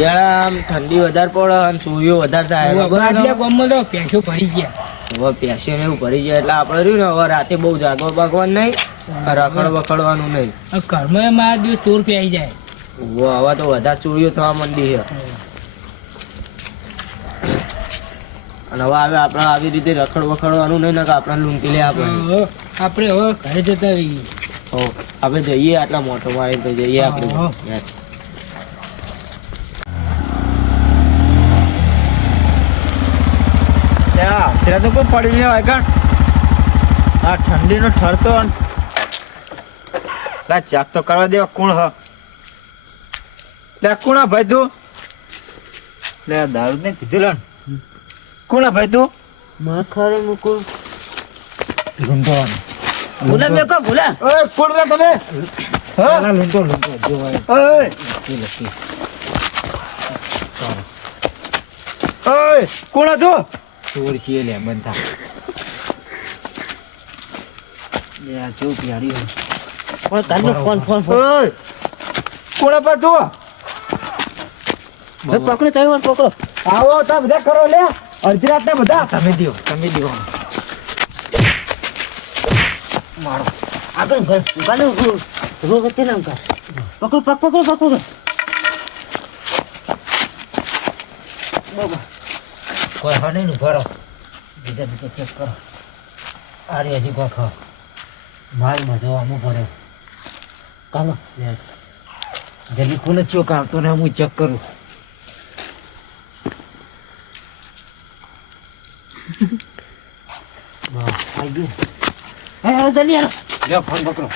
શિયાળા આમ ઠંડી વધારે પડે અને સૂર્યો વધારે થાય ગામમાં તો પેસો ભરી ગયા. હવે પેશન એવું ભરી જાય એટલે આપણે રહ્યું ને હવે રાતે બહુ જાગવા બાગવાનું નહીં, રખડ વખડવાનું નહીં. ઘરમાં મારા દિવસ ચોર પ્યાઈ જાય. હવે તો વધારે ચોરીઓ થવા માંડી છે. અને હવે આપણે આવી રીતે રખડ વખડવાનું નહીં ને કે આપણે લૂંટી લે આપણે હવે ઘરે જતા રહીએ. આપણે જઈએ આટલા મોટો મારીને તો જઈએ આપણે. અત્યારે તો કોઈ પડી નહીં હોય કણ આ ઠંડીનો ઠરતો ચાક તો કરવા દેવા કોણ હ લે કોણ ભાઈ તું લે દારૂ ને પીધું લણ કોણ ભાઈ તું માખરે મુકુ લૂંટવાનું ભૂલા મેકો ભૂલા. ઓય કોણ રે તમે હા લૂંટો જો ઓય ઓય કોણ હતો ચોર છીએ લે બનતા યા જો પ્યારી ફોન ફોન ઓય કોણ પા તું પકડો તઈ વાર પકડો. આવો તા બધા કરો લે અડધી રાત ના બધા તમે દો મારો આગળ ઘર ગાલો રોગ છે ને અંકા પકડો બાબા કોઈ હને નું ભરો બીજા ચેક કરો. આ રે હજી કોઈ ખા માલ માં જોવાનું પડે. કાલો જલ્દી કોને ચોક આવતો ને હું ચેક કરું. આવી ગયું. હે જલ્દી યાર લે ફોન પકડો.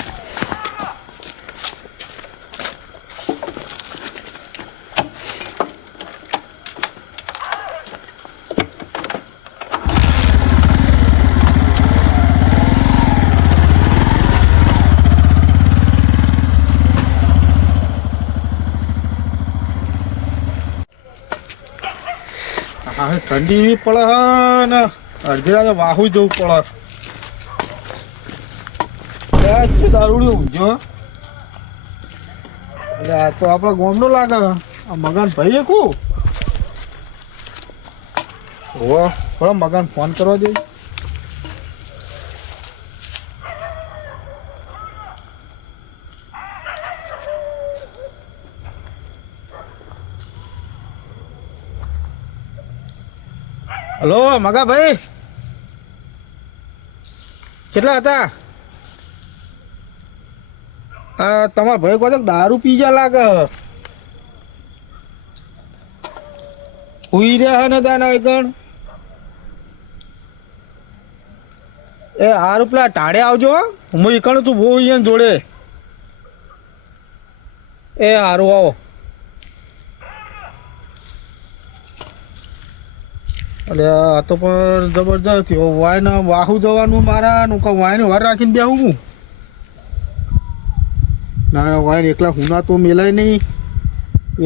હા ઠંડી પડે ને અડધી રાતે વાહુ જવું પડે. દારૂડી ઊંઝો એટલે આ તો આપણા ગામનો લાગે. આ મકાન ભાઈ કુ હો થોડો મકાન ફોન કરવા દે. હલો મગા ભાઈ કેટલા હતા? તમારા ભાઈ કહો દારૂ પી જા લાગે. હુઈ રહ્યા ને ત્યાં ગણ એ હારું પેલા ટાળે આવજો. હું એકણ તું બહુ અહીંયા જોડે. એ હારું આવો. એટલે આ તો પણ જબરજસ્ત વાયને વાહુ જવાનું મારા નું વાયને વાર રાખીને બેહું હું ના વાયને એકલા હુના તો મેલાય નહીં.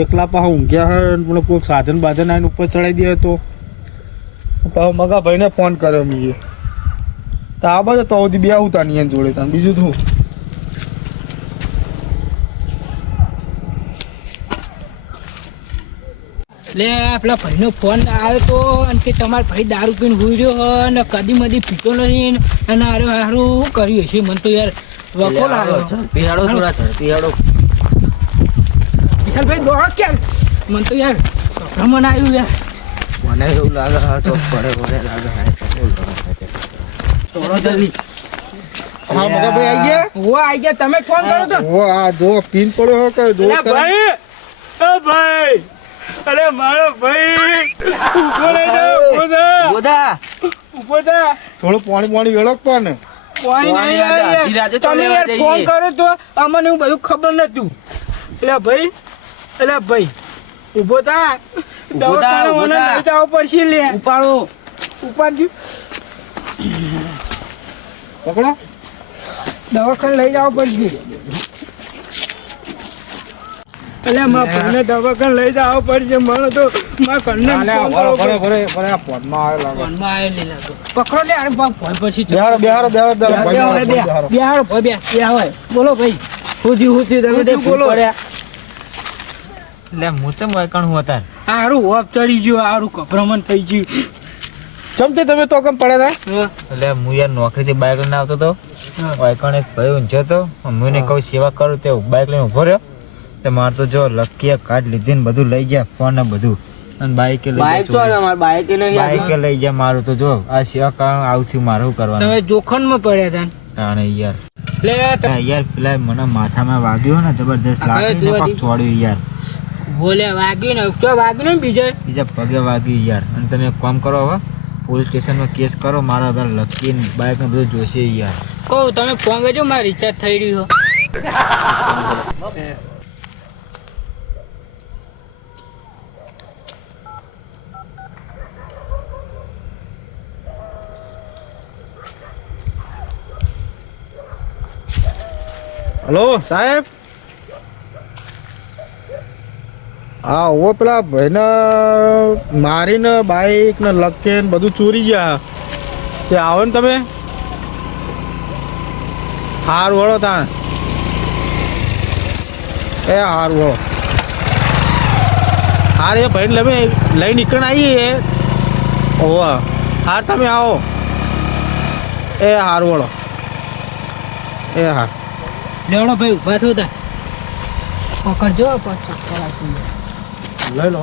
એકલા પાછા ઊંઘ્યા હે પણ કોઈક સાધન બાધન આવીને ઉપર ચડાવી દે તો મગા ભાઈને ફોન કર્યો મેં તો આ બાજુ તો સુધી બેહું તાની એને જોડે તાને બીજું શું. લે પેલા ભાઈનો ફોન આવ્યો તો અને કે તમારો ભાઈ દારૂ પીને હુઈ રહ્યો અને કદી મદી પીતો નથી અને હારું શું કર્યું હશે મને તો યાર વખોલ આવ્યો. ઝડપી થોડા ઝડપી હાડો. વિશાલભાઈ દોડો કેમ મને તો યાર ભ્રમણ આવ્યું યાર. મને એવું લાગે હા તો પડે લાગે જલ્દી. હા મગા ભાઈ આવી ગયા. આવી ગયા તમે ફોન કરો તો આ જો પીન પડ્યો હો કે દો ભાઈ ભાઈ અરે મારો ભાઈ થોડું પાણી વેળક પણ તમે યાર ફોન કર્યો તો અમને એવું બધું ખબર નતું. એટલે ભાઈ ઉભો થા દવાખાને લઈ જવો પડશે. લે ઉપાડજો પકડો દવાખાને લઈ જવો પડશે. એટલે મારા ભાઈને દવાખાને લઈ જવો પડશે. મને તો મારા ઘરને પકડો લે અરે ભય પછી બોલો ભાઈ હું તમે બોલો એટલે હું ચમ વાયકણ હું હતા હારું ઓફ ચડી ગયું, હારું ગભરામણ થઈ ગયું. ચમતે તમે તો કેમ પડ્યા હતા? એટલે હું યાર નોકરીથી બાઇક લઈને આવતો હતો. વાયકણ એક ભાઈ ઊંચો હતો. મને કહું સેવા કરું તે બાઇક લઈને ઉભો રહ્યો. તે મારે તો જો લકીએ કાર્ડ લીધી ને બધું લઈ ગયા, ફોન ને બધું, અને બાઇકે લઈ ગયા. બાઇકે લઈ ગયા મારું તો જો આ સેવા કારણ આવું થયું, મારે શું કરવાનું? તમે જોખમમાં પડ્યા હતા ને. તાણે યાર એટલે યાર પેલા મને માથામાં વાગ્યો ને જબરજસ્ત લાગી ને પગ ચોડ્યું યાર. બોલે વાગ્યું ને, ચો વાગ્યું ને બીજા પગે વાગ્યું યાર. અને તમે એક કામ કરો, હવે પોલીસ સ્ટેશનમાં કેસ કરો, મારા ઘર લકી બાઇક ને બધું જોશે યાર. કહું તમે ફોન કરજો, મારે રિચાર્જ થઈ રહ્યું. હલો સાહેબ, હા ઓ પેલા ભાઈને મારીને બાઇક ને લકે ને બધું ચોરી ગયા, તે આવો ને તમે. હાર વળો તા એ હાર વળો. હાર એ ભાઈને લઈ નીકળ આવીએ. ઓવા હાર તમે આવો. એ હાર વળો. એ હાર લેવડો ભાઈ ઉભા થયો તા પકડજો. લઈ લો.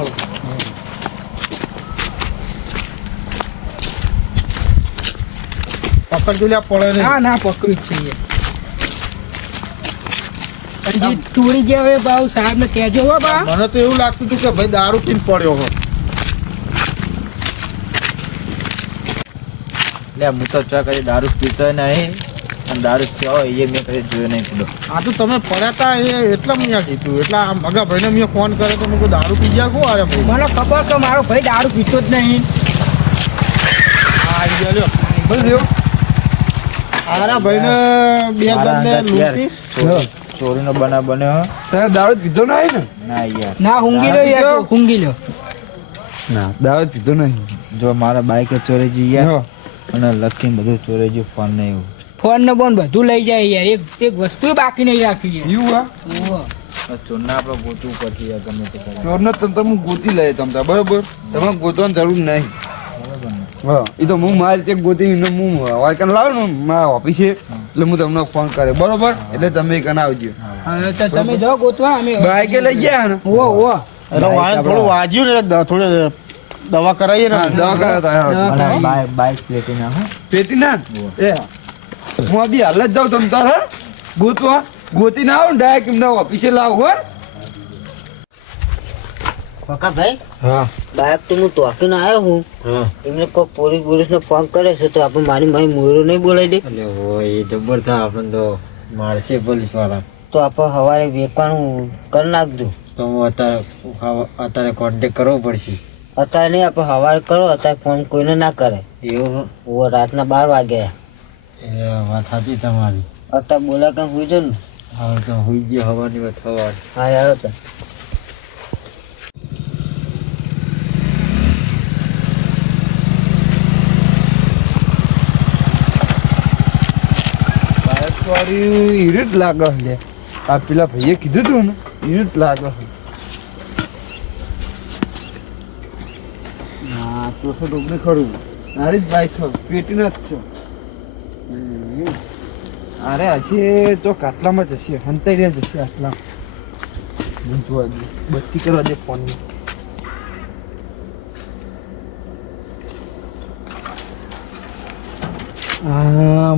પકડજો લ્યા, પડે નહીં. ના ના પકડ્યું જ છે. જે ચોરી ગયા હોય ભાવ સાહેબ ને કહેજો હો બા. મને તો એવું લાગતું હતું કે ભાઈ દારૂ પીને પડ્યો હો. એટલે હું તો ચા કરી દારૂ પીતો નહીં, અને દારૂ પીવો હોય એ મેં કદી જોયો નહીં પૂડો. આ તો તમે પડ્યા હતા એટલા મેં કીધું, એટલે આ મગા ભાઈને મેં ફોન કર્યો તો મેં દારૂ પી ગયા કો. અરે ભાઈ મને ખબર કે મારો ભાઈ દારૂ પીતો જ નહીં. આવી ગયા લ્યો. બોલ્યો આરા ભાઈને બે ગણને લૂંટી ચોરીનો બનાવ બન્યો. તમે દારૂ પીધો નહીં ને? ના યાર, ના ઊંઘી લો યાર, ઊંઘી લો. ના દારૂ પીધો નહીં. જો મારા બાઇક ચોરી ગઈ યાર, અને લખીને બધું ચોરી ગયું, ફોન ને એવું. ફોન ને બોન બધું લઈ જાય યાર, એક વસ્તુ બાકી નહીં રાખી યાર. એવું હા? ચોરના આપણે ગોતવું પડશે યાર ગમે તે કરે. ચોરને તમે ગોતી લે તમતા, બરોબર? તમારે ગોતવાની જરૂર નહીં. બરોબર ને? હા, એ તો હું મારી રીતે ગોતી હું વાયકન લાવું ને મારા ઓફિસે, એટલે હું તમને ફોન કરે, બરોબર? એટલે તમે કન આવજો. હવે તો તમે જાઓ ગોતવા, અમે બાઈકે લઈ ગયા ને? ઓ એટલે વાયન થોડું વાજ્યું ને એટલે થોડી દવા કરાવીએ ને. દવા કરાવતા મને બાઇક પ્લેટી ના હા પેટી ના એ હું બી હાલ જ જાઉં તમ તાર ગોતવા, ગોતી ના આવો ને ડાયરેક્ટ એમના ઓફિસે લાવો હો. કાકા ભાઈ, હા બાઇક તો હું તોકીને આવ્યો હું. એમને કોઈ પોલીસને ફોન કરે છે તો આપણે મારી મોયરો નહીં બોલાવી દે. એટલે હોય એ જબર થાય, આપણને તો મારશે પોલીસ વાળા. તો આપણે સવારે વેકવાનું કરી નાખજો. તો હું અત્યારે કોન્ટેક્ટ કરવો પડશે. અત્યારે નહીં, આપણે સવારે કરો. અત્યારે ફોન કોઈને ના કરે. એવું ઓ રાતના 12 વાગ્યા. એ વાત સાચી તમારી. અત્યારે બોલા કાં હોઈ જો ને. હવે તો હોઈ ગયો હવાની વાત સવાર. હા યાર તો વાળી હીરે જ લાગે લે. આ પેલા ભાઈએ કીધું તું ને હીરે જ લાગે. ના તો ડોબને ખરું મારી જ બાઈક પેટી ના જ છો. અરે હશે તો કાટલામાં જશે, હંતાઈ રહ્યા જશે આટલા. બત્તી કરવા દે ફોનની.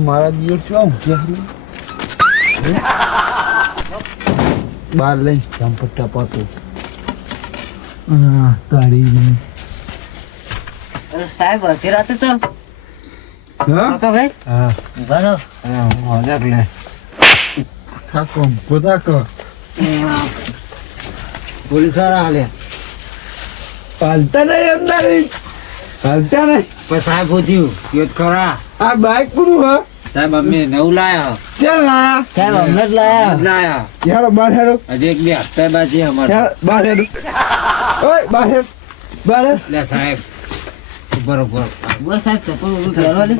મારા દિવસ શું બાર લઈ ચંપટ્ટા પાતો તાળી. અરે સાહેબ, અડધી રાતે તો કાકા ભાઈ હા ઉભા થો. મજાક લે. થાકો બધા કર પોલીસ વાળા હાલે. હાલતા નહીં અંદર, હાલતા નહીં. પણ સાહેબ પૂછ્યું યો ખરા આ બાઈક કોનું હા? સાહેબ અમે નવું લાયા. ક્યાં લાયા? સાહેબ અમને જ લાયા. લાયા યાર બહાર હેડો, હજી એક બે હપ્તા બાજી અમારે. બહાર હેડો. ઓય બહાર હેડ, બહાર હેડ. લે સાહેબ બરોબર. બસ સાહેબ ચપ્પલ ઉભું કરવા દે.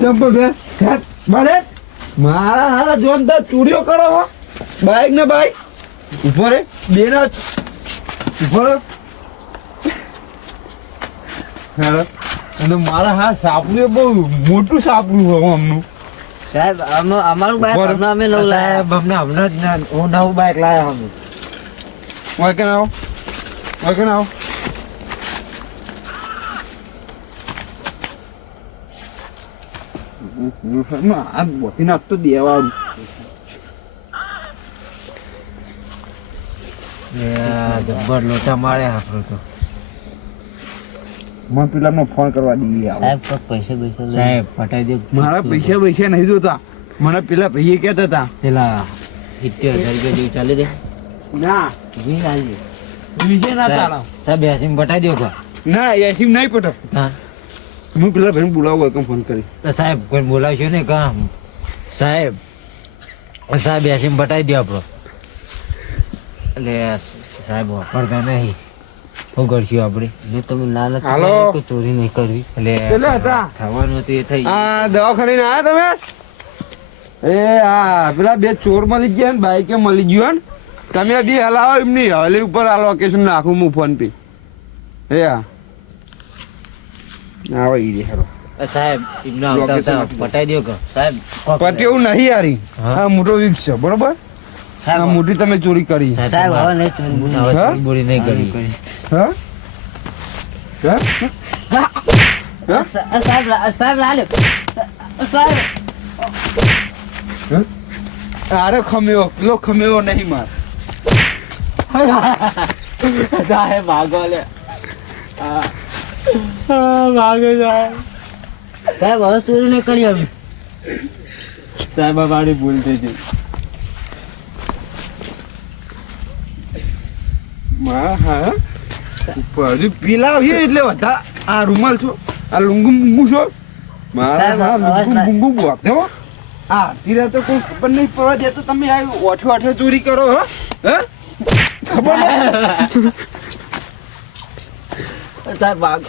ચંપો બે હેડ, બહાર હેડ. મારા હારા જોનદાર ચોરીઓ કરો હો. બાઈક ને બાઈક ઉભો રે બેના ઉભો રહો. હેલો. અને મારા હા સાપડું એ બહુ મોટું સાપડું હોય આમનું. સાહેબ અમારું બાઈક બરાબર. હમણાં અમે નવું લાયા. સાહેબ અમને હમણાં જ હું નવું બાઇક લાવ્યો અમે. વાંકે આવો. વાંકે આવો. આ બોટી નાખતો દેવાનું. જબ્બર લોચા માર્યા આપણો તો. મને પેલાનો ફોન કરવા દઈએ. સાહેબ કોક પૈસા પૈસા સાહેબ પટાઈ દો. મારા પૈસા નહીં જોતા. મને પેલા ભાઈએ કહેતા હતા. પેલા 70,000 રૂપિયા જેવું ચાલી દે. ના વી લાવી. બીજે ના ચાલો. સાહેબ એસીમ પટાઈ દો કા. ના એસીમ નહીં પટો. હા હું પેલા ભાઈને બોલાવું એકમ ફોન કરી. તો સાહેબ કોઈ બોલાવશો ને કા સાહેબ સાહેબ એસીમ પટાઈ દો આપણો. એટલે સાહેબ વાપરતા નહીં શું કરશું આપણે? જો તમે ના નથી હાલો. પાડી કે ચોરી નહીં કરવી. એટલે કેટલા હતા? થવાનું હતું એ થઈ ગયું. આ દવાખાને આવ્યા તમે? એ હા પેલા બે ચોર મળી ગયા ને બાઈકે મળી ગયો ને તમે બી હલાવો એમની હવેલી ઉપર આ લોકેશન નાખું હું ફોન પે. એ હા આવો ઈ રે હેરો. સાહેબ એમને આવતા આવતા પટાઈ દો કે સાહેબ કોક પટ એવું નહીં યારી. હા. હા મોટો વીક છે બરોબર. આ સાહેબ મોટી તમે ચોરી કરી. સાહેબ હવે નહીં ચોરી બોરી હવે હા? ચોરી બોરી નહીં કરી. કરી. હા હા હા? સાહેબ લાલ્યો. સાહેબ અરે ખમ્યો પેલો ખમ્યો નહીં માર. સાહેબ ભાગો લે. ભાગો સાહેબ. સાહેબ હવે ચોરી નહીં કરી હવે. સાહેબ મારી ભૂલ થઈ ગઈ. હા ઉપર હજુ પેલા આવીએ એટલે બધા આ રૂમાલ છો આ લુંગુ મુંગુ છો મારા સાહેબ, હા હવે લુંગુ સાહેબ. મુંગુ બોલતો આ તીરા તો કોઈ ખબર નહીં પડવા દે તો તમે આ ઓઠો ઓઠો ચોરી કરો હો હે ખબર નહીં સાહેબ ભાગો.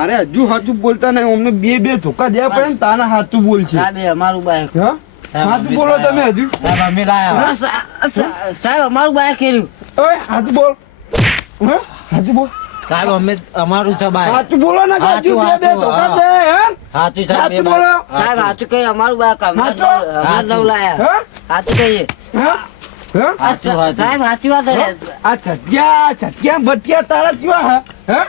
અરે હજુ સાચું બોલતા નહીં અમને બે બે ધોકા દેવા પડે ને તાના સાચું બોલશે સાહેબ એ અમારું બાઈક. હા સાચું બોલો તમે હજુ સાહેબ અમે લાયા. સાહેબ અમારું બાઈક ખેલ્યું. ઓય સાચું બોલ હા સાચું બોલ સાહેબ અમે અમારું છે બાઈક. સાચું બોલો ને કે હજુ બે બે સાચું, ધોકા હા. દે હે સાચું સાહેબ સાચું એ બોલો સાહેબ સાચું કઈ અમારું બાઈક હમણાં જ સાચું? હમણાં જ નવું લાયા. હા સાચું કહીએ. હા હા સાચું, સાચું. સાહેબ સાચી વાત છે. આ છટક્યા ભટક્યા તારા કેવા હે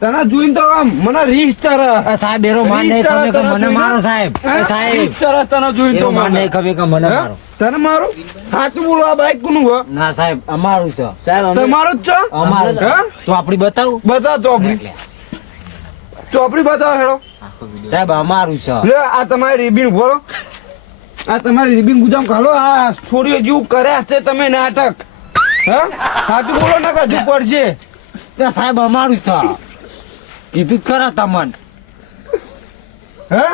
તને જોઈને તો આમ મને રીસ ચરે સાહેબ એરો માન નહીં ખબર કે મને મારો સાહેબ. સાહેબ રીસ ચરે તને જોઈને એરો તો માન મને નહીં ખબર કે મને હે? મારો. તને મારું હાચું બોલો આ બાઈક કોનું હો ના સાહેબ અમારું છે. સાહેબ અમે તમારું જ છે અમારું છે. હે? તો આપડી બતાવું બતાવ ચોપડી ચોપડી બતાવો હેડો સાહેબ અમારું છે. લે આ તમારી રીબીન ભરો આ તમારી રીબીન ગુજામ કાઢો આ છોરીઓ જેવું કર્યા છે તમે નાટક હે હાચું બોલો ના કાજુ પડશે તે સાહેબ અમારું છે. કીધું જ ખરા તમને. હે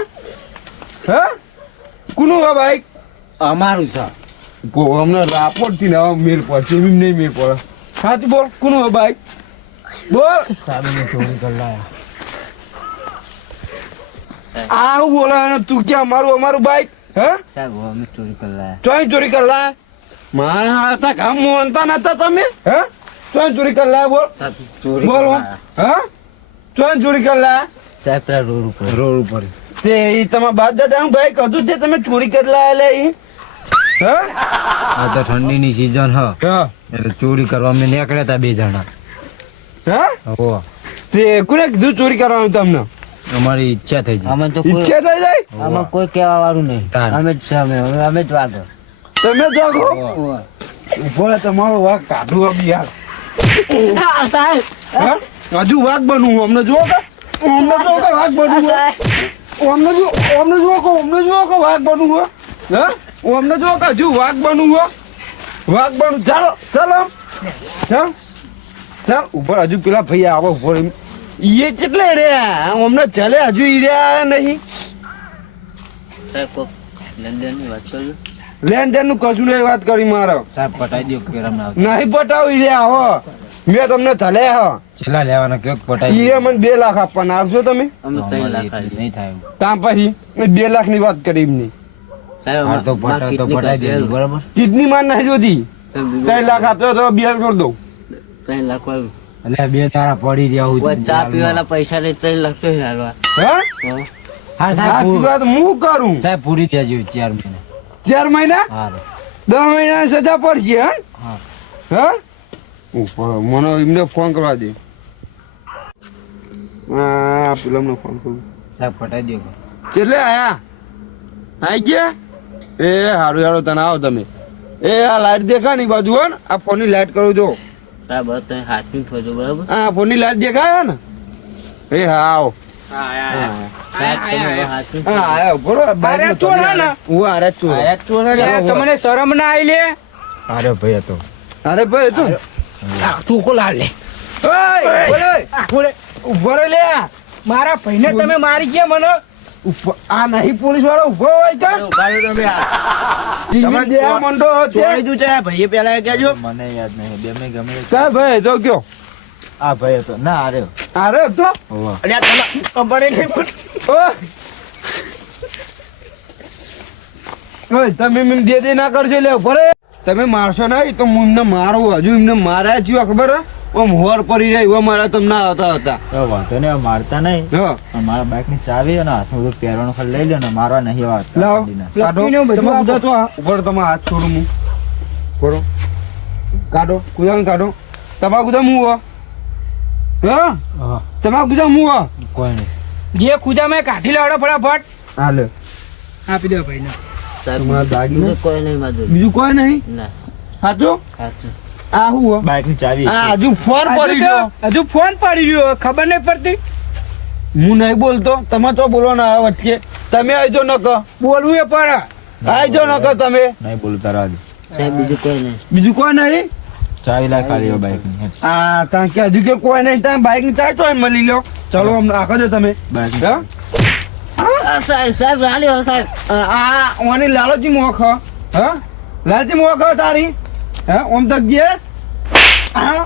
હે કોનું હે બાઈક અમારું છે. અમને રાપોટ થી નવા મેળ પડશે એમ નહીં મેળ પડે સાચું બોલ કોનું હે બાઈક બોલ સાહેબ અમે ચોરી કરી લાયા. આ હું બોલે અને તું કે અમારું બાઈક હે સાહેબ હવે અમે ચોરી કરી લાયા. ચોઈ ચોરી કરી લા મારા હતા કામ મોનતા નતા તમે હે ચોઈ ચોરી કરી લા બોલ સાહેબ ચોરી બોલ કરી હો. હા ચોઈ ચોરી કરી લા સાહેબ પેલા રોડ ઉપર. રોડ ઉપર. તે ઈ તમારા બાપ દાદાનું બાઈક હતું તે તમે ચોરી કરી લાયા લે ઈ હે આ તો ઠંડીની સીઝન હ હા એટલે ચોરી કરવા અમે નીકળ્યા હતા 2 જણા. હે હો તે કોને કીધું ચોરી કરવાનું તમને અમારી ઈચ્છા થઈ ગઈ. અમે તો કોઈ ઈચ્છા થઈ જાય આમાં કોઈ કહેવા વાળું નહીં. તાન. અમે જ છે અમે જ વાગો. તમે જાગો ઉભો રહે, તમારો વાઘ કાઢું આમ યાર સાહેબ હે? હજુ વાઘ બનવું અમને જુઓ કે અમને જુઓ કે વાઘ બનવું હોય? અમને જુઓ કે વાઘ બનવું હોય? હે અમને જુઓ કે હજુ વાઘ બનવું હોય? વાઘ બનવું ચાલો ચાલો ચાલ ચાલ ઉપર હજુ પેલા ભાઈ આવો ઉપર એ કેટલે રહ્યા અમને ચાલે હજુ ઈ રહ્યા નહીં સાહેબ કોક લંડનની વાત કરજો. લેન દેન નું કશું નહીં વાત કરી મારો સાહેબ પટાઈ દો કેરમ ના. નહીં પટાવ ઈ રહ્યા હો મેં તમને ચાલે હા છેલ્લા લેવાના કેક પટાઈ ઈ મને 2 લાખ આપવાના આપજો તમે અમે 3 લાખ આલી. નહીં થાય. ત્યાં પછી મેં 2 લાખ ની વાત કરી એમની સાહેબ હા તો અમાર પટાઈ તો કિડની પટાઈ કાઢી દેજો બરાબર. કિડની માં નહીં જોતી સાહેબ, 3 લાખ આપ્યો તો બિહાર છોડ દઉં 3 લાખ વાળું. એટલે બે તારા પડી રહ્યા હું ઓય ચા પીવાના પૈસા લઈ 3 લાખ તો હાલવા. હા હા. હા આ સાહેબ વાત હું કરું સાહેબ પૂરી થયા જેવી 4 મહિના 4 મહિના હા 10 મહિનાની સજા પડશે હા હા મને એમને ફોન કરવા દે હા પેલા ફોન કરું સાહેબ પટાઈ દો છેલ્લે આયા આઈ ગયા એ હારું હારું તને આવો તમે એ આ લાઈટ દેખા ની બાજુ હો ને આ ફોનની લાઈટ કરું જો સાહેબ હવે તમે હાથમી થજો બરાબર. આ ફોનની લાઈટ દેખાય ને એ હા આવો સાહેબ તમે હવે હાથમી હા આયા બરોબર અરે ચોર હે ને? હું આરે ચોર તમને શરમ ના આવી લે અરે ભાઈ હતો અરે ભાઈ તું તું કો લાડ લે ઓય બોલે બોલે ઉભો રે લે મારા ભાઈને તમે મારી ગયા મને આ નહીં પોલીસ વાળો ઉભો હોય કે તમે જે આ મંડો મને યાદ નહીં બે મેં ગમે તે- કા ભાઈ જો કયો આ ભાઈ હતો ના અરે અરે તો હોવા ઓય તમે એમ દે ના કરજો લે ઉભો રે તમે મારશો નહીં તો હું એમને મારું હજુ એમને માર્યા જીવા ખબર હે ઓમ હોર પડી રહી એવા મારા તમને ના આવતા હતા તો વાંધો નહીં હવે મારતા નહીં હા પણ મારા બાઇક ની ચાવી અને હાથમાં બધું પહેરવાનું ખાલી લઈ લો ને મારવા નહીં આવતા લાવ ગાડીના. કાઢો લક્ષ્મીનું બધું તમે આપો. કૂદો તો ઉપર તમે હાથ છોડું હું કરો કાઢો કુદામ કાઢો તમારા કુદામ હું હો હા હા તમારા કુદામ હું હો કોઈ નહીં જે ખુજા મેં કાઢી લાવડો ફટાફટ હાલે આપી દો ભાઈને સાહેબ તમારા દાગીને બીજું કોઈ નહીં માધુર. બીજું કોઈ નહીં ના સાચું સાચું. આ હું હો બાઇક ની ચાવી આ હજુ ફોન પડી ગયો હજુ ફોન પડી રહ્યો ખબર નહીં પડતી હું નહીં બોલતો તમે તો બોલો ને આ વચ્ચે તમે આવજો ન કહો બોલવું એ પડે આવજો ન કહો તમે નહીં બોલું તારા આજે સાહેબ બીજું કોઈ નહીં. બીજું કોઈ નહીં ચાવી લાય ખાલી બાઇક ની આ ત્યાં કે હજુ કે કોઈ નહીં તમે બાઈક ની ચાય તો મળી લો ચલો અમને રાખો છો તમે બાઇક હા? સાહેબ સાહેબ રાલ્યો સાહેબ. આ ઓની લાલોજી મોખ હા લાલજી મોખ તારી હા ઓમ તક જે હા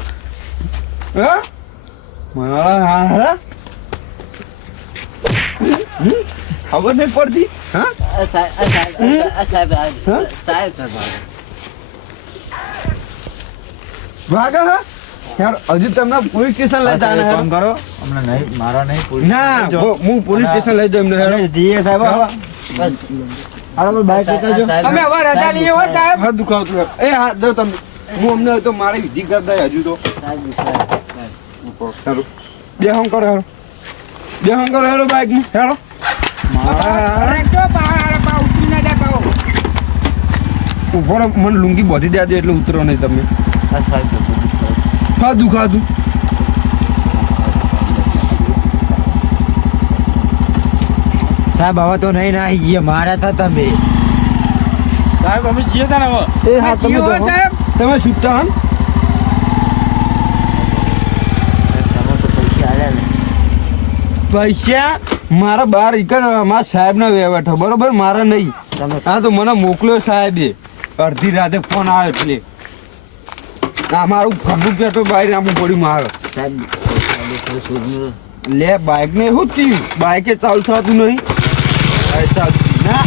હા હા હા ખબર નહીં પડતી હા સાહેબ હા? સાહેબ સાહેબ ભાગા હા યાર હજુ તમને પોલીસ સ્ટેશન લઈ જવાના ફોન કરો હમણાં નહીં મારા નહીં પોલીસ ના હું પોલીસ સ્ટેશન લઈ જાઉં એમને હેડો. જીએ સાહેબ આવો. હાલો બાઇક લેતા જાઓ. અમે હવે રજા લઈએ હો સાહેબ હાથ દુખાવતું હોય. એ હાથ દો તમે હું અમને તો મારી વિધિ કરતા હજુ તો હેલો બે હમ કરો હેલો બે હમ કરો હેલો બાઈક માં હેલો રાખજો, પા ઉતરી ના જાય પાવો. ઉપર મને લુંગી બોધી દેજો એટલે ઉતરો નહીં તમે આ સાહેબ તો બધું ખરું. હા દુખાતું સાહેબ હવે તો નહીં ના ગયા મારા હતા તમે સાહેબ અમે જઈએ તા ને હવે એ હા તમે જીવો બેહો. સાહેબ તમે છૂટા હન પૈસા મારા બાર એકર મારા સાહેબ ના વેવાઠો બરોબર મારા નહીં હા તો મને મોકલ્યો સાહેબે અડધી રાતે ફોન આવ્યો એટલે આ મારું ફગું પેટો બહાર નામું પડ્યું મારો લે બાઇક ને શું થયું બાઇકે ચાલુ થતું નહીં ના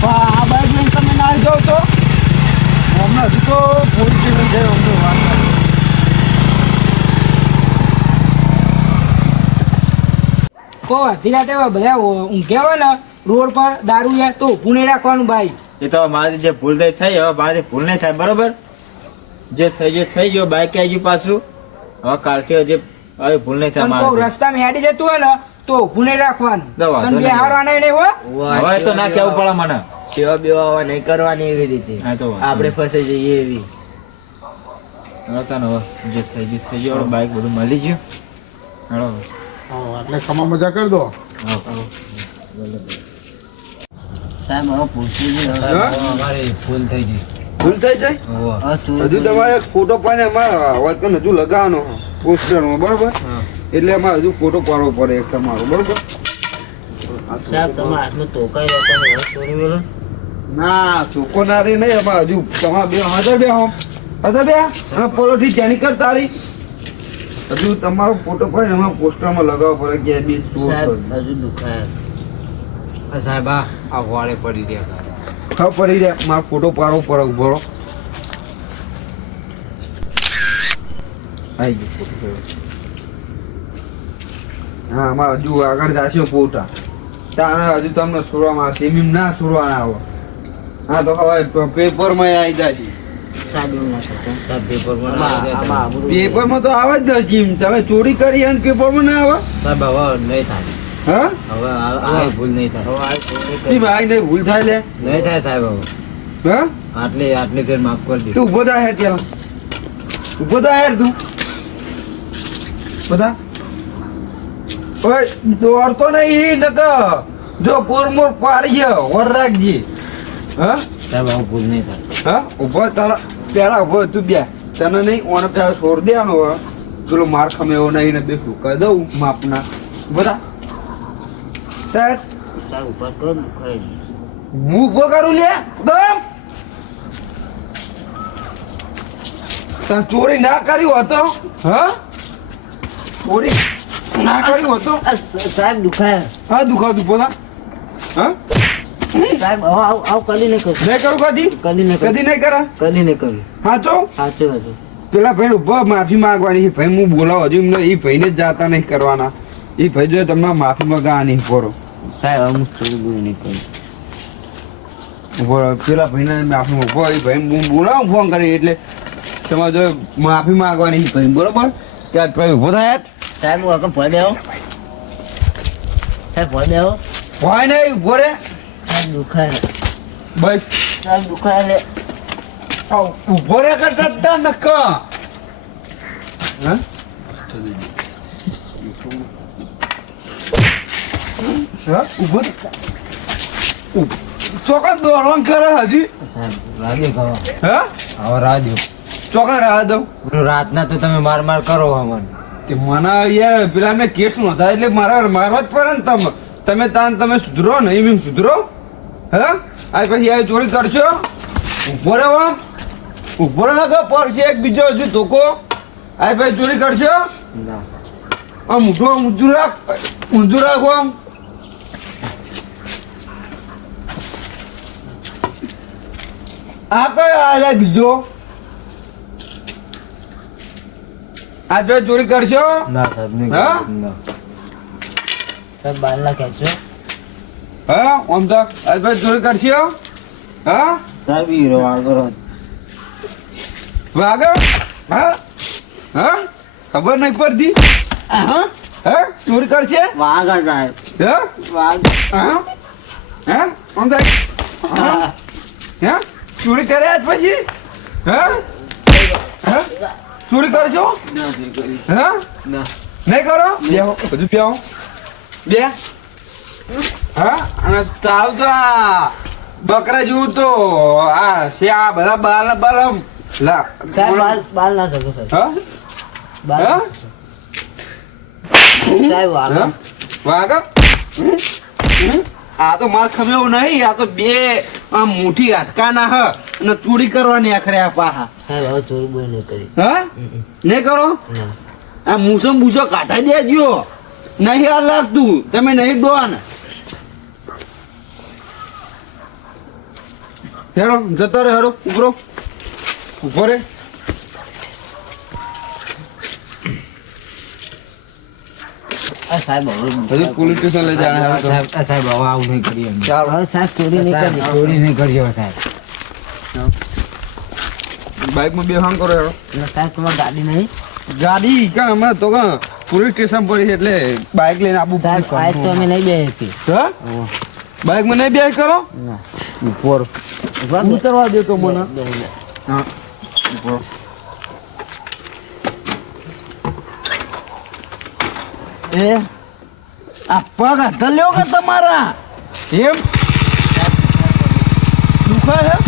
પણ આ બાઇક લઈને તમે ના જાઓ તો હમણાં હજુ તો પોલીસ સ્ટેશન જાય અમને વાત નથી. કો અડધી રાતે બધા ઊંઘ્યા હોય ને રોડ પર દારૂ યાર તો ઊભું નહીં રાખવાનું ભાઈ. એ તો મારાથી જે ભૂલ થઈ થઈ હવે મારાથી ભૂલ નહીં થાય બરોબર જે થઈ ગયો બાઇક આવી ગયું પાછું હવે કાલથી હવે ભૂલ નહીં થાય પણ કોઈ મારાથી રસ્તામાં હેડી જતું હોય ને તો ઊભું નહીં રાખવાનું. તો વાંધો અને નહીં. બેહારવાના નહીં હો. હવે તો ના કેવું પડે મને સેવા બેવા નહીં કરવાની એવી રીતે હા તો વાંધો આપણે નહીં. ફસાઈ જઈએ એવી. હવે તને હવે જે થઈ ગયું હવે બાઇક બધું મળી ગયું હેડો હવે. એટલે ખમા મજા કરી દો સાહેબ હવે પૂછ્યું નહીં હવે. હા? અમારી ભૂલ થઈ ગઈ ભૂલ થઈ જાય હોવે. હવે ચોર હજુ તમારે એક ફોટો પાડીને અમારા વાયકન હજુ લગાવવાનો પોસ્ટરમાં બરોબર એટલે અમારે હજુ ફોટો પાડવો પડે એક તમારો બરોબર સાહેબ તમારા હાથમાં તોકાઈ રહેતા ને હવે ચોરી વેલો. ના ચોખ્ખો ના રે નહીં અમારે હજુ તમારે બે હાજર બે હોમ હાજર બે હા પોલોથી ક્યાંની કર તારી હજુ તમારો ફોટો પાડીને અમારે પોસ્ટરમાં લગાવવો પડે કે બે ચોર સાહેબ કર્યું. હજુ દુખાય. સાહેબ આ વાળે પડી રહ્યા. ખબર પડી જાય મારો ફોટો પાડવો પડે ઉભો રહો. આવી ગયું. હા આમાં હજુ આગળ જાશો ફોટા તાણે હજુ તમને છોડવામાં આવશે એમ ના છોડવાના આવો. હા તો હવે પેપરમાં આવી જાય સાહેબ એવું ના કરતો સાહેબ પેપરમાં ના આવે. આમાં આબરૂ પેપરમાં તો આવે જ નથી એમ. તમે ચોરી કરી અને પેપરમાં ના આવે સાહેબ હવે નહીં થાય. હા હવે આ ભૂલ નહીં થાય. હવે આ ચોરી કરી. કેમ આ નહીં ભૂલ થાય લે નહીં થાય સાહેબ હવે. હા આટલી ફેર માફ કરી તું દીધું. ઉભો થા હેર ત્યાં ઉભો થા હેર તું બધા ઓય દોડતો નહીં નકર જો કોરમોર પાડી છે વર રાખજે. હા સાહેબ હવે ભૂલ નહીં થાય. હા ઉભો તારા પેલા ઉભો તું બે તને નહીં ઓને પેલા છોડ દેવાનો હવે પેલો માર ખમે એવો નહીં ને બેઠું કહી દઉં માપના બધા સાહેબ સાહેબ ઉપર કરો ને દુખાય નહીં. હું ઉભો કરું લે દમ તને ચોરી ના કર્યું હતો હા ચોરી ના કર્યું હતો સાહેબ દુખાય. હા દુખાવતું પોતા હા સાહેબ હવે આવું કદી નહીં કરું. નહીં કરું કદી કદી નહીં કરું. કદી નહીં કરા કદી નહીં કર્યું. હા તો સાચું હતું. પેલા ભાઈ ઉભો માફી માંગવાની છે ભાઈ હું બોલાવો હજુ એમને એ ભાઈને જ જાતા નહીં કરવાના એ ભાઈ જો તમને માફી માંગવાની પોરો સાહેબ હવે હું ચોરી બોરી નહીં કરું. ઉભો રહો. પેલા ભાઈને માફી ઉભો એ ભાઈ હું બોલાવું ફોન કરી એટલે તમારે જો માફી માંગવાની છે ભાઈ બરોબર ત્યાં ભાઈ ઉભો થાય સાહેબ હું આગળ ભય બેહો. સાહેબ ભય બેહો. હોય નહીં ઉભો રે સાહેબ દુખાય. ભાઈ સાહેબ દુખાય લે. ઉભો રે કરતા નક્કા હા હા ઉભો ચોકન દોડવાનું કરે હજી સાહેબ રાહ દો હવે. હા હવે રાહ દો. ચોકન રાહ દઉં પેલું રાતના તો તમે માર કરો અમને. કે મને યાર પેલા મેં કેસ નોંધા એટલે મારા મારવા જ પડે ને તમે તમે સુધરો ને એમ સુધરો હા આ પછી આ ચોરી કરશો ઉભો રહેવા ઉભો રહે ના પડશે એક બીજો હજુ ધોકો આ ભાઈ ચોરી કરશો ના આમ ઊંધું રાખો આમ આ કયો આલે બીજો આ ભાઈ ચોરી કરશો ના સાહેબ નહીં હા? કરું. ના. સાહેબ બારલા ખેંચો. હા આમ તો આ ભાઈ ચોરી કરશો હા સાહેબ હીરો આગળ વાગર હા હા ખબર નહીં પડતી હા હા ચોરી કરશે વાઘા સાહેબ. હા વાઘ. હા હા આમ તો હા હા ચોરી કરે આજ પછી હા હા ચોરી કરશો હા ના. નહીં કરો બેહો બધું બેહો બે હા અને તાવ તો આ બકરા જેવું તો આ છે આ બધા બાલ બાલમ લા સાહેબ બાલ ના થતો સાહેબ. હા બાલ હા સાહેબ વાઘા. વાગા આ તો માર ખમે એવું નહીં આ તો બે આ મુઠ્ઠી અટકાના હ અને ચોરી કરવાની આખરે આ પાહા સાહેબ હવે ચોરી બોરી નહીં કરી. હા નહીં કરો ના આ મૂસો મૂસો કાઢાઈ દેજો નહીં આ લાગતું તમે નહીં ડોન હેરો જતો રે હેરો ઉભરો ઉભો રે આ સાહેબ હવે હજુ પોલીસ સ્ટેશન લઈ જાણે હવે તો. સાહેબ સાહેબ હવે આવું નહીં કરીએ અમે. હવે સાહેબ ચોરી નહીં સાહેબ, કરી. ચોરી નહીં કરીએ હવે સાહેબ. બાઇકમાં બે હાંગ કરો હેરો અને સાહેબ તમારી ગાડી નહીં. ગાડી કાં અમે તો કાં પોલીસ સ્ટેશન પર છે એટલે બાઇક લઈને આબુ સાહેબ આજ તો અમે નહીં બે હતી. હા બાઇકમાં નહીં બે કરો ના ઉપર ઉભા બે. ઉતરવા દે તો મને બે, બે. હા ઉપર એ આ પગ હાથ લ્યો કે તમારા એમ દુખાય હે